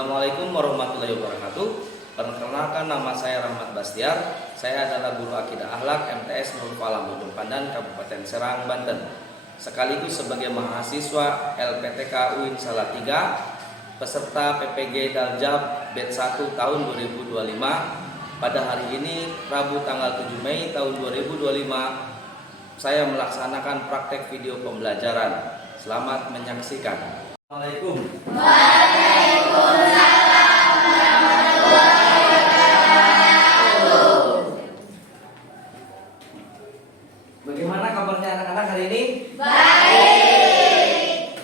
Assalamualaikum warahmatullahi wabarakatuh. Perkenalkan, nama saya Rahmat Bastiar. Saya adalah guru akidah akhlak MTS Nurul Falah Bojong Pandan, Kabupaten Serang, Banten. Sekaligus sebagai mahasiswa LPTK UIN Salatiga, peserta PPG Daljab Batch 1 tahun 2025. Pada hari ini, Rabu tanggal 7 Mei tahun 2025, saya melaksanakan praktek video pembelajaran. Selamat menyaksikan. Assalamualaikum. Waalaikumsalam warahmatullahi wabarakatuh. Bagaimana kabarnya anak-anak hari ini? Baik.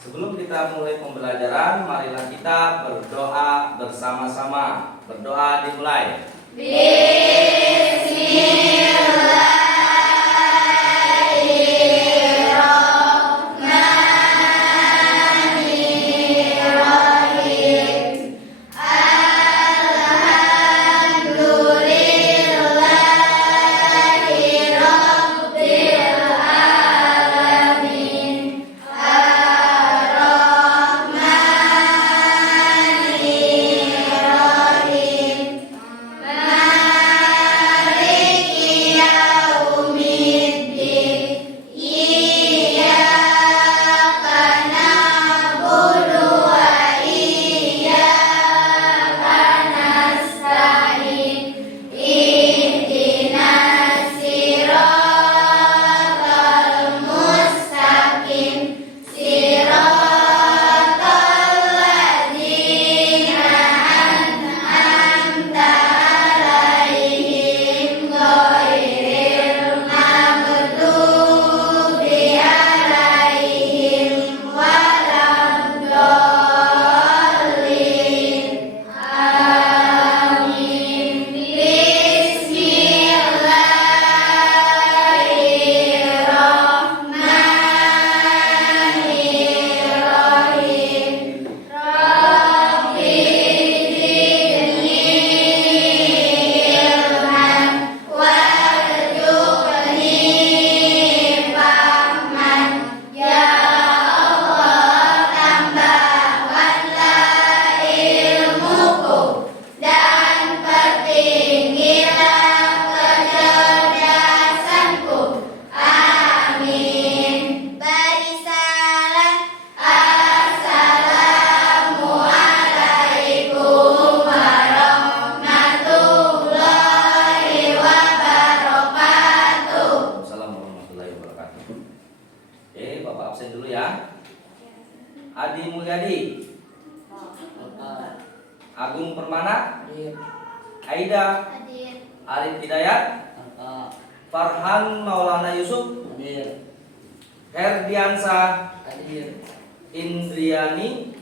Sebelum kita mulai pembelajaran, marilah kita berdoa bersama-sama. Berdoa dimulai. Bismillah. Adi Mulyadi, Agung Permana, Aida, Arif Hidayat, Farhan Maulana Yusuf, Herdiansa, Indriani,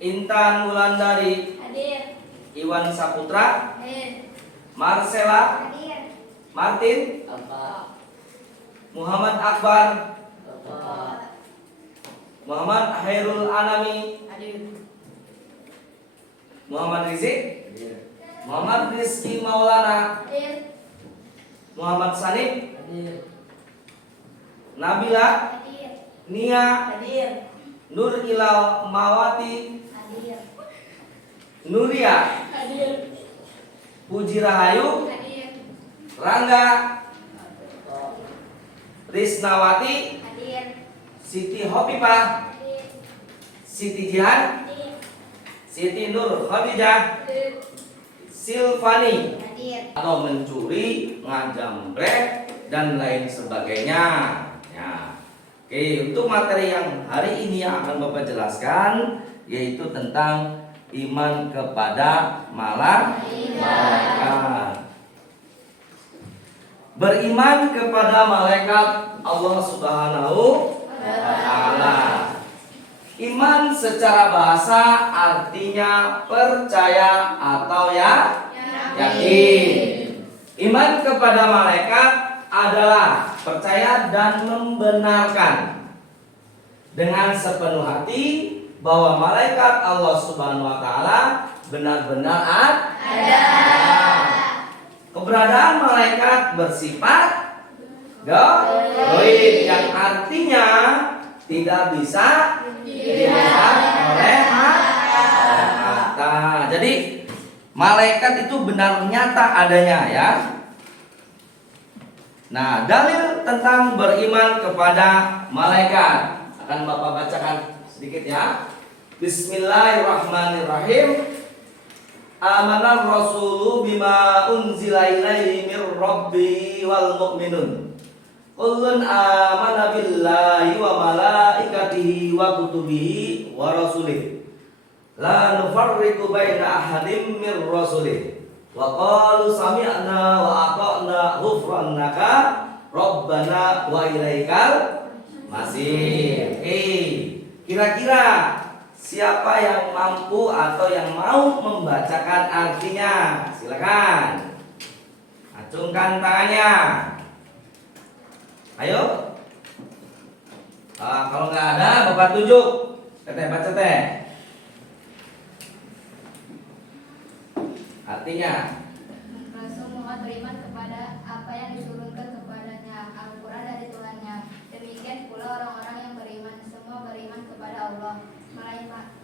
Intan Wulandari, Iwan Saputra, Marcella, Martin, Muhammad Akbar, Muhammad Hairul Anami, Muhammad Rizik, Muhammad Rizky Maulana, Muhammad Sanib, Nabila, Nia, Nur Ilal Mawati, Nuria, Puji Rahayu, Rangga, Risnawati, Siti Hopipah, Siti Jihan, Siti Nur Khadijah, Silvani, atau mencuri, ngajambrek, dan lain sebagainya. Ya. Oke, untuk materi yang hari ini yang akan Bapak jelaskan yaitu tentang iman kepada malaikat. Beriman kepada malaikat Allah Subhanahu wa ta'ala. Iman secara bahasa artinya percaya atau yakin. Iman kepada malaikat adalah percaya dan membenarkan dengan sepenuh hati bahwa malaikat Allah Subhanahu wa ta'ala benar-benar ada. Keberadaan malaikat bersifat gaib, yang artinya tidak bisa dilihat oleh mata. Nah, jadi malaikat itu benar nyata adanya ya. Nah, dalil tentang beriman kepada malaikat akan Bapak bacakan sedikit ya. Bismillahirrahmanirrahim. Amanar rasulu bima unzila ilaihi mir rabbi wal mu'minun. Kullun amana billahi wa malaikatihi wa kutubihi wa rasulih. La nufarriqu baina ahadim mir rasulih. Wa qalu sami'na wa ata'na ghufranaka rabbana wa ilaikal masih. Kira-kira siapa yang mampu atau yang mau membacakan artinya? Silakan. Acungkan tangannya. Ayo. Kalau nggak ada, Bapak tunjuk. Teteh, baca teh. Artinya, Rasul Muhammad beriman kepada apa yang diturunkan kepadanya, Al-Quran dari Tuhannya. Demikian pula orang-orang yang beriman, semua beriman kepada Allah,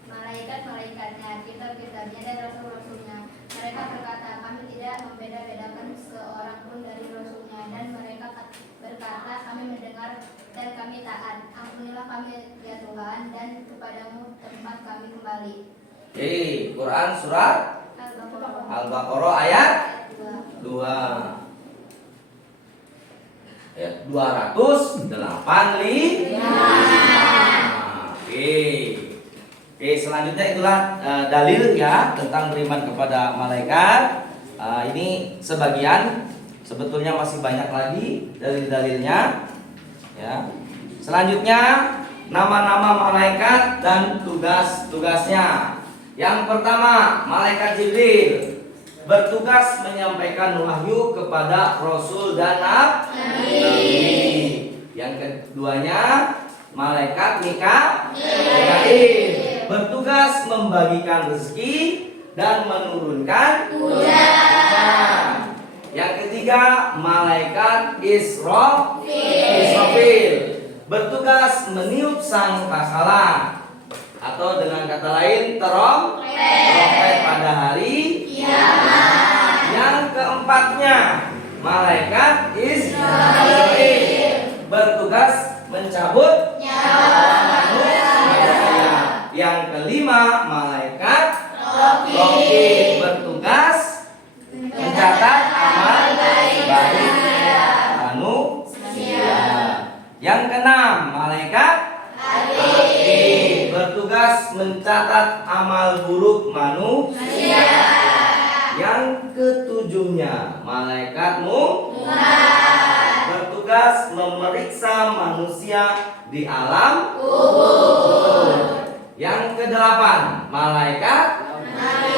malaikat-malaikatnya, kitab-kitabnya dan rasul-rasulnya. Mereka berkata, kami tidak membeda-bedakan seorang pun dari rasulnya, dan mereka berkata, kami mendengar dan kami taat. Ampunilah kami ya Tuhan, dan kepadamu tempat kami kembali. Quran surat Al-Baqarah ayat 2. Ayat 285. Oke, selanjutnya itulah dalil ya tentang beriman kepada malaikat. Ini sebagian, sebetulnya masih banyak lagi dalil-dalilnya. Ya. Selanjutnya nama-nama malaikat dan tugas-tugasnya. Yang pertama, malaikat Jibril bertugas menyampaikan wahyu kepada Rasul dan Nabi. Yang keduanya, malaikat Mikail bertugas membagikan rezeki dan menurunkan hujan. Yang ketiga, malaikat Israfil bertugas meniup sangkakala, atau dengan kata lain trompet pada hari kiamat. Yang keempatnya, malaikat Israfil bertugas mencabut nyawa manusia. Yang kelima, malaikat Raqib bertugas mencatat amal baik manusia. Yang keenam, malaikat Atid bertugas mencatat amal buruk manusia. Yang ketujuhnya, malaikat Munkar bertugas memeriksa manusia di alam kubur. Yang kedelapan, malaikat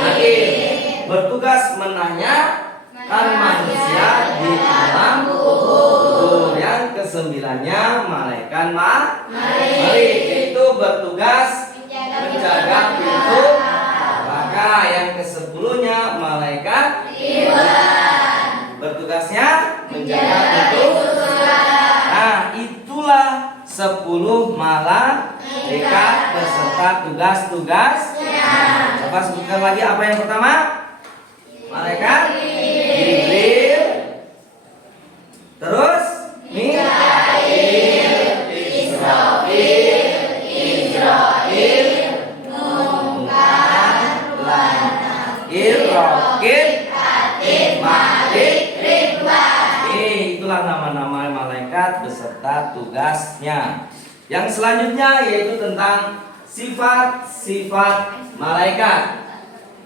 Nakir bertugas menanyakan manusia di alam kubur. Yang kesembilannya, malaikat Malik itu bertugas menjaga pintu neraka. Yang kesepuluhnya, malaikat Iwan bertugasnya menjaga pintu surga. Nah, itulah 10 malaikat beserta tugas-tugasnya. Coba sebutkan lagi apa yang pertama? Malaikat Jibril, terus Mikail, Israfil, Munkar, Nakir, Raqib, Atid, Malik, Ridwan. Itulah nama-nama malaikat beserta tugasnya. Yang selanjutnya yaitu tentang sifat-sifat malaikat.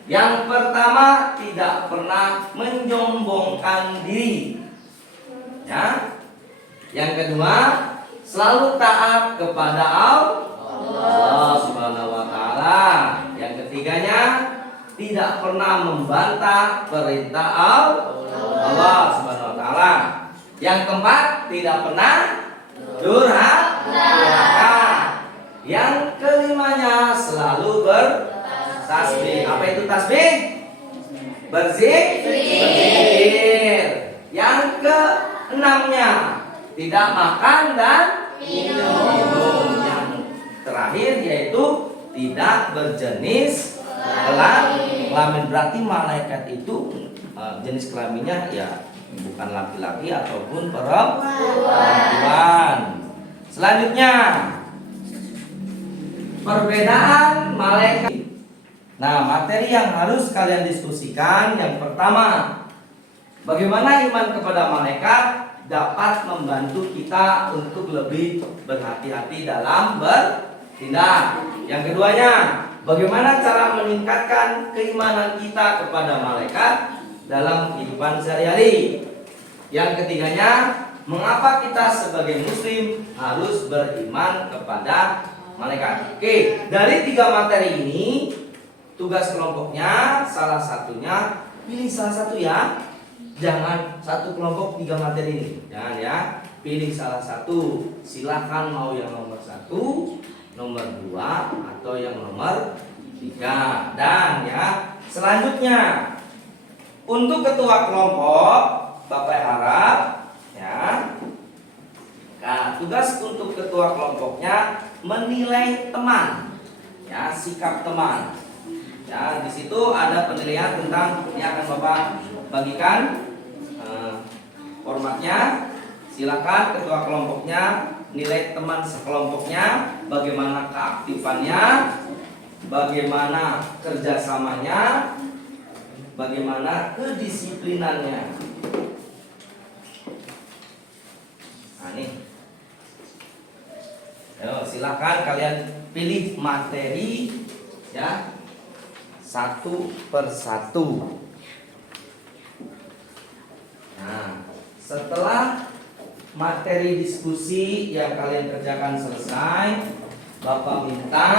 Yang pertama, tidak pernah menyombongkan diri. Ya. Yang kedua, selalu taat kepada Allah Subhanahu wa taala. Yang ketiganya, tidak pernah membantah perintah Allah Subhanahu wa taala. Yang keempat, tidak pernah durhaka. Yang kelimanya, selalu bertasbih. Apa itu tasbih? Berzikir. Yang keenamnya, tidak makan dan minum. Yang terakhir yaitu tidak berjenis Kelamin. Berarti malaikat itu jenis kelaminnya ya bukan laki-laki ataupun perempuan. Selanjutnya, perbedaan malaikat. Nah, materi yang harus kalian diskusikan yang pertama, bagaimana iman kepada malaikat dapat membantu kita untuk lebih berhati-hati dalam bertindak. Yang keduanya, bagaimana cara meningkatkan keimanan kita kepada malaikat dalam kehidupan sehari-hari. Yang ketiganya, mengapa kita sebagai muslim harus beriman kepada malaikat. Oke, dari 3 materi ini, tugas kelompoknya salah satunya pilih salah satu ya. Jangan satu kelompok 3 materi ini. Jangan ya. Pilih salah satu. Silakan mau yang nomor 1, nomor 2 atau yang nomor 3. Dan ya, selanjutnya untuk ketua kelompok Bapak harap ya. Nah, tugas untuk ketua kelompoknya menilai teman. Ya, sikap teman. Ya, di situ ada penilaian tentang ini akan Bapak bagikan formatnya. Silakan ketua kelompoknya nilai teman sekelompoknya, bagaimana keaktifannya, bagaimana kerjasamanya, bagaimana kedisiplinannya. Nah, nih. Ayo, silakan kalian pilih materi ya. Satu persatu. Nah, setelah materi diskusi yang kalian kerjakan selesai, Bapak minta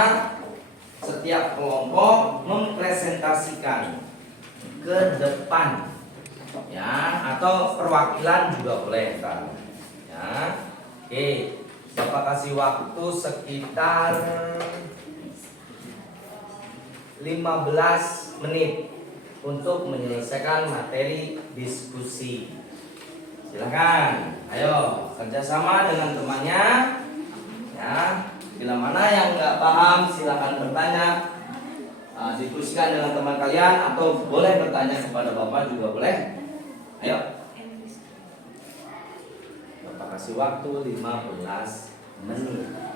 setiap kelompok mempresentasikan ke depan, ya, atau perwakilan juga boleh kan? Ya, oke, Bapak kasih waktu sekitar 15 menit untuk menyelesaikan materi diskusi. Silakan, ayo kerjasama dengan temannya. Ya, bila mana yang nggak paham silakan bertanya, diskusikan dengan teman kalian atau boleh bertanya kepada Bapak juga boleh. Ayo, Bapak kasih waktu 15 menit.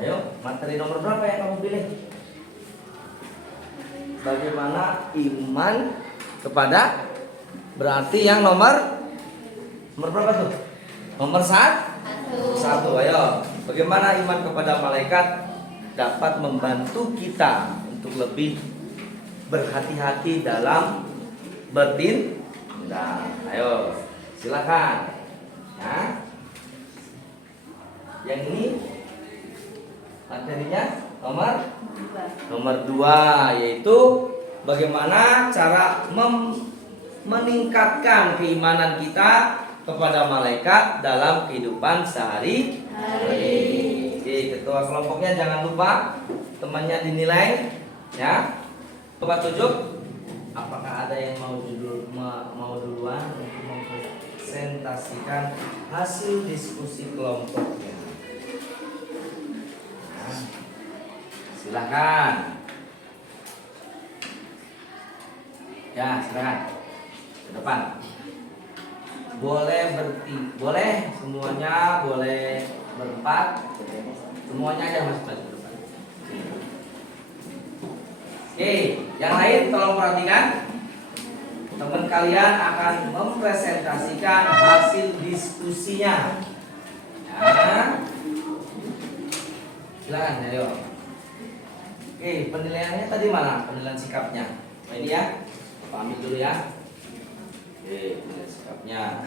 Ayo, materi nomor berapa yang kamu pilih? Bagaimana iman kepada, berarti yang nomor berapa tuh? Nomor 1. Ayo, bagaimana iman kepada malaikat dapat membantu kita untuk lebih berhati-hati dalam bertindak. Ayo, silakan. Ya. Yang ini materinya nomor 2, yaitu bagaimana cara meningkatkan keimanan kita kepada malaikat dalam kehidupan sehari-hari. Oke, ketua kelompoknya jangan lupa temannya dinilai ya. Coba tunjuk apakah ada yang mau duluan untuk mempresentasikan hasil diskusi kelompoknya. Silakan. Ya, silakan. Ke depan. boleh semuanya, boleh berempat, semuanya aja Mas berempat. Oke, yang lain tolong perhatikan. Teman kalian akan mempresentasikan hasil diskusinya. Ya. Silakan, ayo. Oke, penilaiannya tadi mana? Penilaian sikapnya. Nah, ini ya. Pamit dulu ya. Oke, penilaian sikapnya.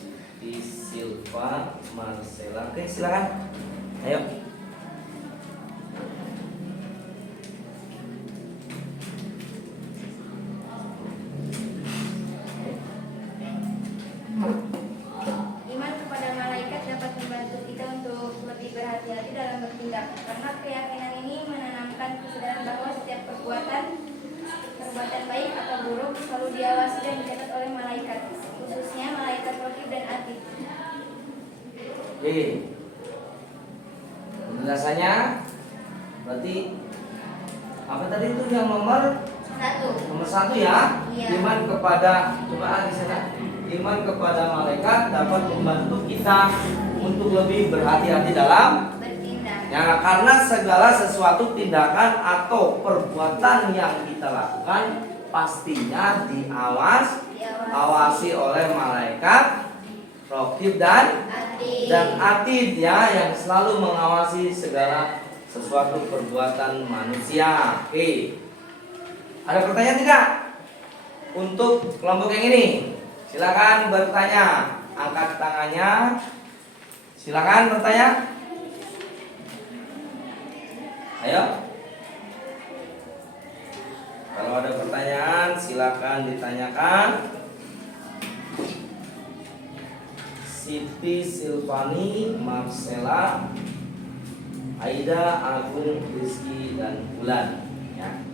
Siti Silva Marcella. Oke, silakan. Ayo. Iman kepada malaikat dapat membantu kita untuk lebih berhati-hati dalam bertindak, karena keyakinan ini menanamkan kesadaran bahwa setiap perbuatan baik atau buruk selalu diawasi dan dicatat oleh malaikat, khususnya malaikat raqib dan atid. Oke. Penjelasannya berarti apa tadi itu yang nomor 1 ya? Iya. Iman kepada, coba di sana. Iman kepada malaikat dapat membantu kita untuk lebih berhati-hati dalam Bertindak. ya, karena segala sesuatu tindakan atau perbuatan yang kita lakukan pastinya diawasi oleh malaikat raqib dan atid ya, yang selalu mengawasi segala sesuatu perbuatan manusia. Oke. Ada pertanyaan tidak untuk kelompok yang ini? Silakan bertanya, angkat tangannya. Silakan bertanya. Ayo. Kalau ada pertanyaan, silakan ditanyakan. Siti Silvani Marcella, Aida Agung Rizky dan Bulan ya.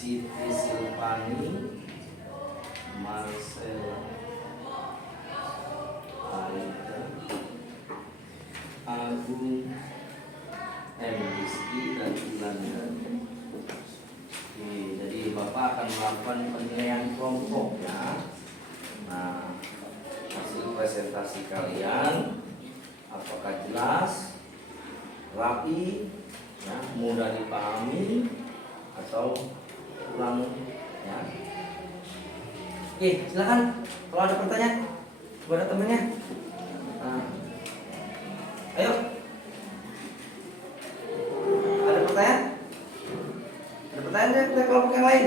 Siti Silvani Marcella, Aida Agung Rizky dan Bulan. Oke, jadi Bapak akan melakukan penilaian kelompok ya. Nah, hasil presentasi kalian apakah jelas, rapi, ya, mudah dipahami atau kurang ya. Oke, silakan kalau ada pertanyaan kepada temannya. Nah, ayo. Ada pertanyaan? Ada pertanyaan dari kelompok yang lain?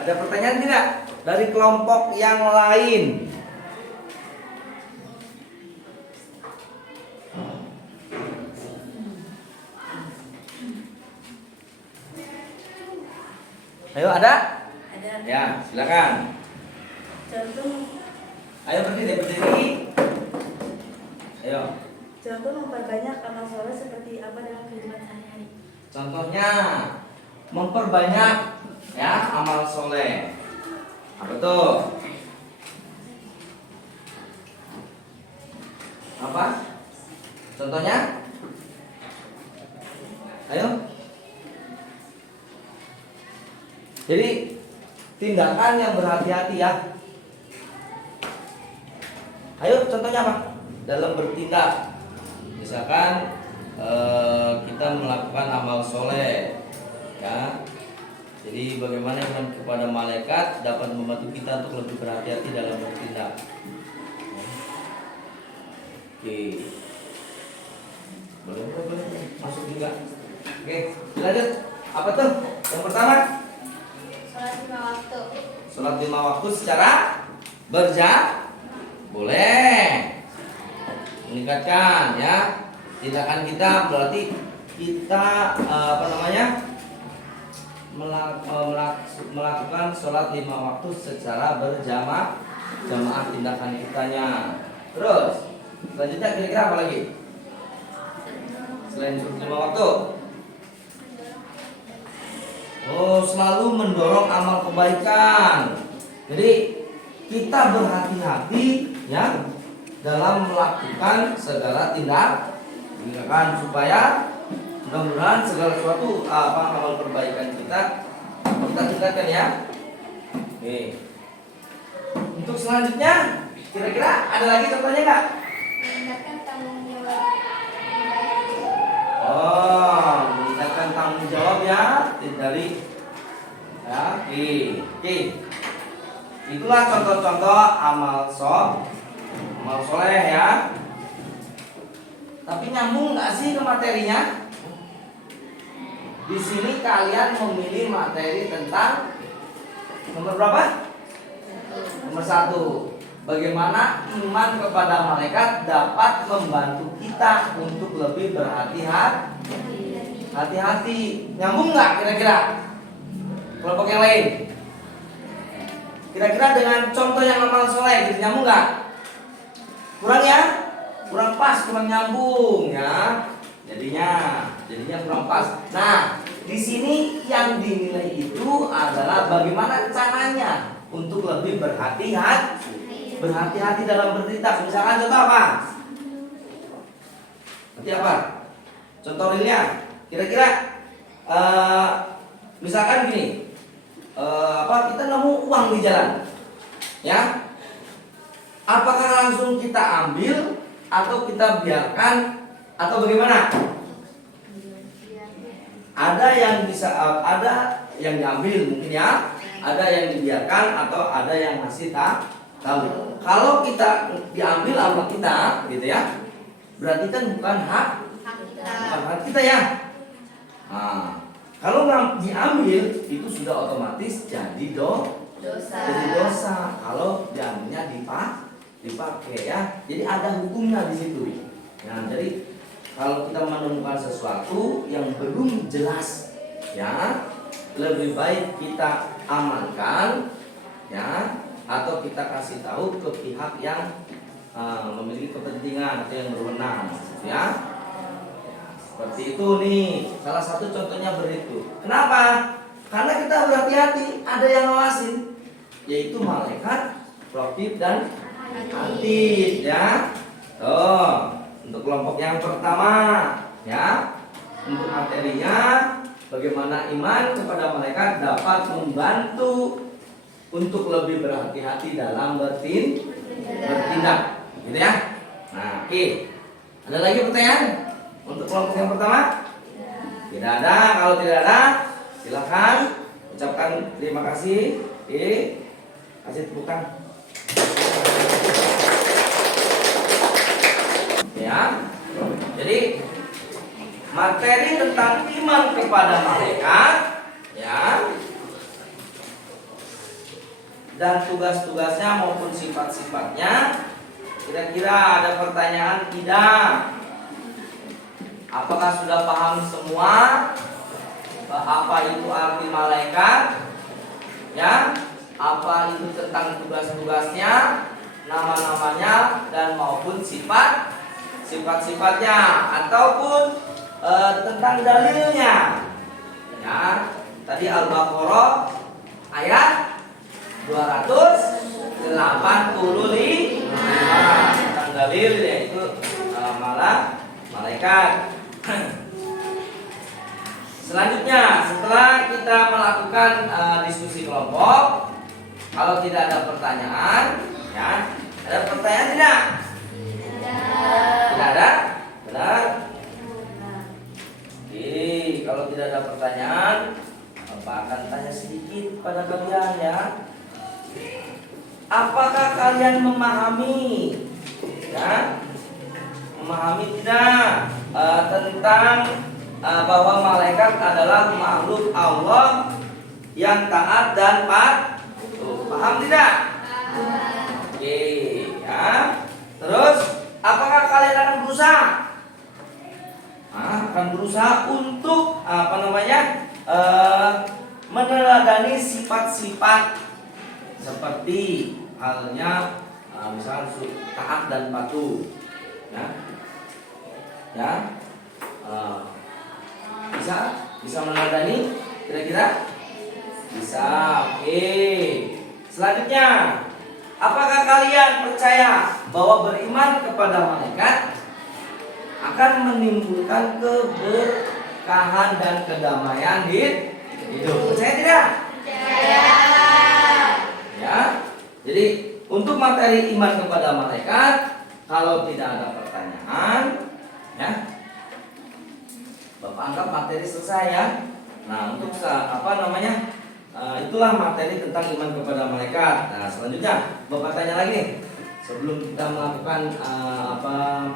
Ada pertanyaan tidak dari kelompok yang lain? Ayo, ada? Ada. Ya, silakan. Contoh Ayo berdiri. Ayo. memperbanyak amal soleh seperti apa dalam kehidupan sehari-hari? Contohnya memperbanyak ya amal soleh. Apa tuh? Apa? Contohnya? Ayo. Jadi tindakan yang berhati-hati ya. Ayo contohnya apa? Dalam bertindak. Misalkan kita melakukan amal soleh ya. Jadi bagaimana iman kepada malaikat dapat membantu kita untuk lebih berhati-hati dalam bertindak. Oke. Boleh masuk juga. Oke, lanjut. Apa tuh? Yang pertama, Sholat 5 waktu. sholat 5 waktu secara berjamaah. Boleh meningkatkan ya tindakan kita, berarti kita melakukan sholat 5 waktu secara jamaah tindakan kitanya. Terus selanjutnya kira-kira apa lagi selain 5 waktu? Oh, selalu mendorong amal kebaikan. Jadi kita berhati-hati ya dalam melakukan segala tindakan supaya mudah-mudahan segala sesuatu amal perbaikan kita tingkatkan ya. Oke. Untuk selanjutnya kira-kira ada lagi contohnya nggak? Meningkatkan tanggung jawab. Oh, meningkatkan tanggung jawab ya dari ya. Oke. Itulah contoh-contoh amal soleh ya. Tapi nyambung nggak sih ke materinya? Di sini kalian memilih materi tentang nomor berapa? Nomor 1. Bagaimana iman kepada malaikat dapat membantu kita untuk lebih berhati-hati. Nyambung nggak kira-kira? Kelompok yang lain. Kira-kira dengan contoh yang amal soleh gitu nyambung nggak? Kurang ya? Kurang pas, kurang nyambung ya. Jadinya kurang pas. Nah, di sini yang dinilai itu adalah bagaimana caranya untuk lebih berhati-hati dalam bertindak. Misalkan contoh apa? Nanti apa? Contoh realnya. Kira-kira misalkan gini. Kita nemu uang di jalan. Ya. Apakah langsung kita ambil atau kita biarkan atau bagaimana? Ada yang diambil mungkin ya, ada yang dibiarkan atau ada yang masih tahu. Kalau kita diambil sama kita, gitu ya, berarti kan bukan hak kita ya. Nah, kalau diambil itu sudah otomatis jadi dosa. Kalau diambilnya dipakai ya, jadi ada hukumnya di situ. Nah, jadi kalau kita menemukan sesuatu yang belum jelas, ya, lebih baik kita amankan, ya, atau kita kasih tahu ke pihak yang memiliki kepentingan atau yang berwenang, ya. Seperti itu nih, salah satu contohnya begitu. Kenapa? Karena kita berhati-hati, ada yang ngawasin, yaitu malaikat, raqib dan atid, ya. Untuk kelompok yang pertama, ya, untuk materinya bagaimana iman kepada malaikat dapat membantu untuk lebih berhati-hati dalam bertindak, gitu ya. Nah, oke. Ada lagi pertanyaan untuk kelompok yang pertama? Tidak ada. Kalau tidak ada, silakan ucapkan terima kasih. Kasih tepukan. Ya, jadi materi tentang iman kepada malaikat, ya, dan tugas-tugasnya maupun sifat-sifatnya. Kira-kira ada pertanyaan tidak? Apakah sudah paham semua apa itu arti malaikat? Ya, apa itu tentang tugas-tugasnya, nama-namanya, dan maupun sifat-sifatnya ataupun tentang dalilnya. Ya, tadi Al-Baqarah ayat 285 tentang dalil yaitu malaikat. Selanjutnya, setelah kita melakukan diskusi kelompok, kalau tidak ada pertanyaan, ya, ada pertanyaan tidak? Tidak ada? Benar? Oke, kalau tidak ada pertanyaan, Bapak akan tanya sedikit pada kalian ya. Apakah kalian memahami, ya, memahami tidak tentang bahwa malaikat adalah makhluk Allah yang taat dan patuh? Paham tidak? Oke, ya. Terus apakah kalian akan berusaha? Akan akan berusaha untuk meneladani sifat-sifat seperti halnya misalnya taat dan patuh, bisa meneladani kira-kira bisa. Oke. Selanjutnya, apakah kalian percaya bahwa beriman kepada malaikat akan menimbulkan keberkahan dan kedamaian di hidup? Percaya tidak? Percaya. Ya. Jadi untuk materi iman kepada malaikat, kalau tidak ada pertanyaan, ya, Bapak anggap materi selesai ya. Nah, untuk itulah materi tentang iman kepada malaikat. Nah, selanjutnya Bapak tanya lagi nih, sebelum kita melakukan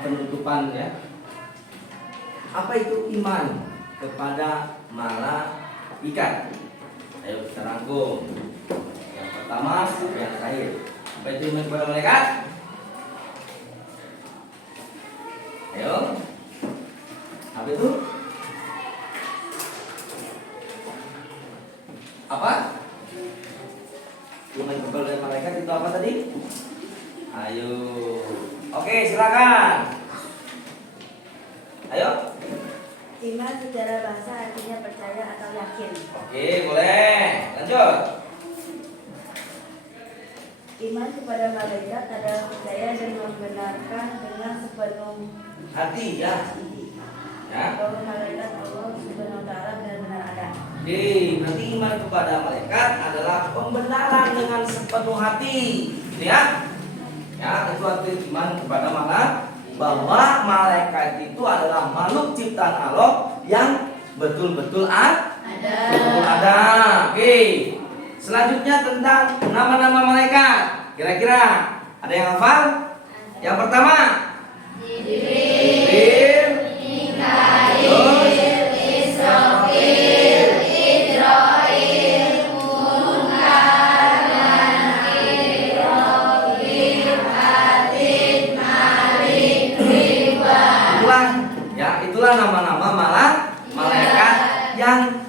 penutupan ya. Apa itu iman kepada malaikat? Ayo kita rangkum. Yang pertama sampai yang terakhir. Apa itu iman kepada malaikat? Ayo. Apa itu? Apa? Iman kepada malaikat itu apa tadi? Ayo. Oke, silakan. Ayo. Iman secara bahasa artinya percaya atau yakin. Oke, boleh. Lanjut. Iman kepada malaikat adalah percaya dan membenarkan dengan sepenuh Hati ya. hati Ya. bahwa malaikat Allah Subhanahu wa taala benar-benar ada. Oke, berarti iman kepada malaikat adalah pembenaran dengan sepenuh hati. Ya. Ya, itu arti iman kepada malaikat, bahwa malaikat itu adalah makhluk ciptaan Allah yang betul-betul ada. Oke. Selanjutnya tentang nama-nama malaikat. Kira-kira ada yang hafal? Yang pertama, Jibril, Mikail, Israfil, Idrail, Munkar, Nakir, Raqib, Atid, Malik, Ridwan. Itulah nama-nama malaikat yang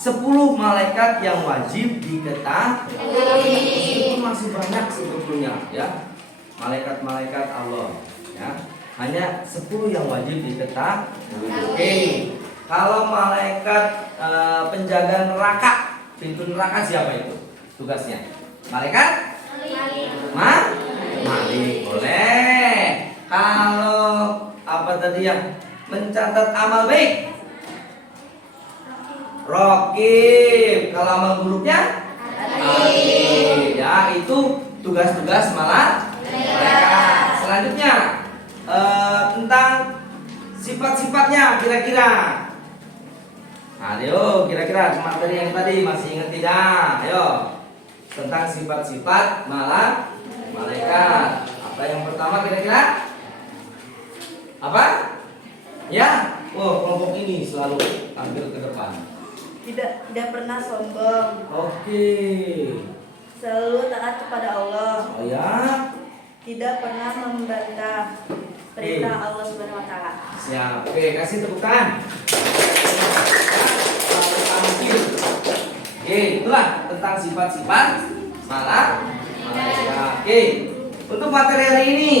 10 malaikat yang wajib diketahui. Itu masih banyak sebetulnya ya. Malaikat-malaikat Allah ya. Hanya 10 yang wajib diketahui. Oke. Kalau malaikat penjaga neraka, pintu neraka siapa itu? Tugasnya? Malaikat? Malik. Boleh. Kalau apa tadi yang mencatat amal baik? Raqib. Kalau amal buruknya? Atid. Ya, itu tugas-tugas malaikat. Selanjutnya tentang sifat-sifatnya kira-kira. Ayo, kira-kira materi yang tadi masih ingat tidak? Ayo. Tentang sifat-sifat malaikat. Apa yang pertama kira-kira? Apa? Ya. Oh, kelompok ini selalu tampil ke depan. Tidak pernah sombong. Oke. Selalu taat kepada Allah. Oh ya. Tidak pernah membantah perintah Allah Subhanahu wa taala. Siap. Oke, kasih tepukan. Selalu tampil. Oke, itulah tentang sifat-sifat malaikat. Oke. Untuk materi hari ini,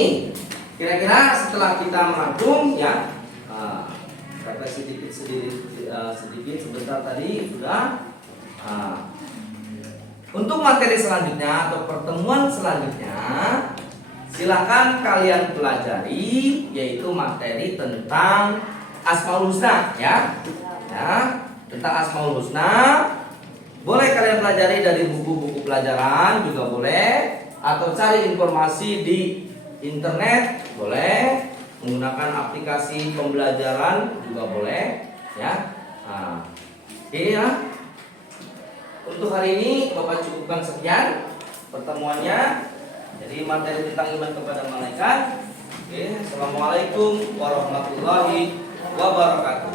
kira-kira setelah kita merangkum ya, kata sedikit sebentar tadi sudah. Untuk materi selanjutnya atau pertemuan selanjutnya, silakan kalian pelajari, yaitu materi tentang Asmaul Husna ya. Ya, tentang Asmaul Husna. Boleh kalian pelajari dari buku-buku pelajaran juga boleh, atau cari informasi di internet boleh, menggunakan aplikasi pembelajaran juga boleh ya. Oke ya. Untuk hari ini Bapak cukupkan sekian pertemuannya. Jadi materi tentang iman kepada malaikat. Oke, assalamualaikum warahmatullahi wabarakatuh.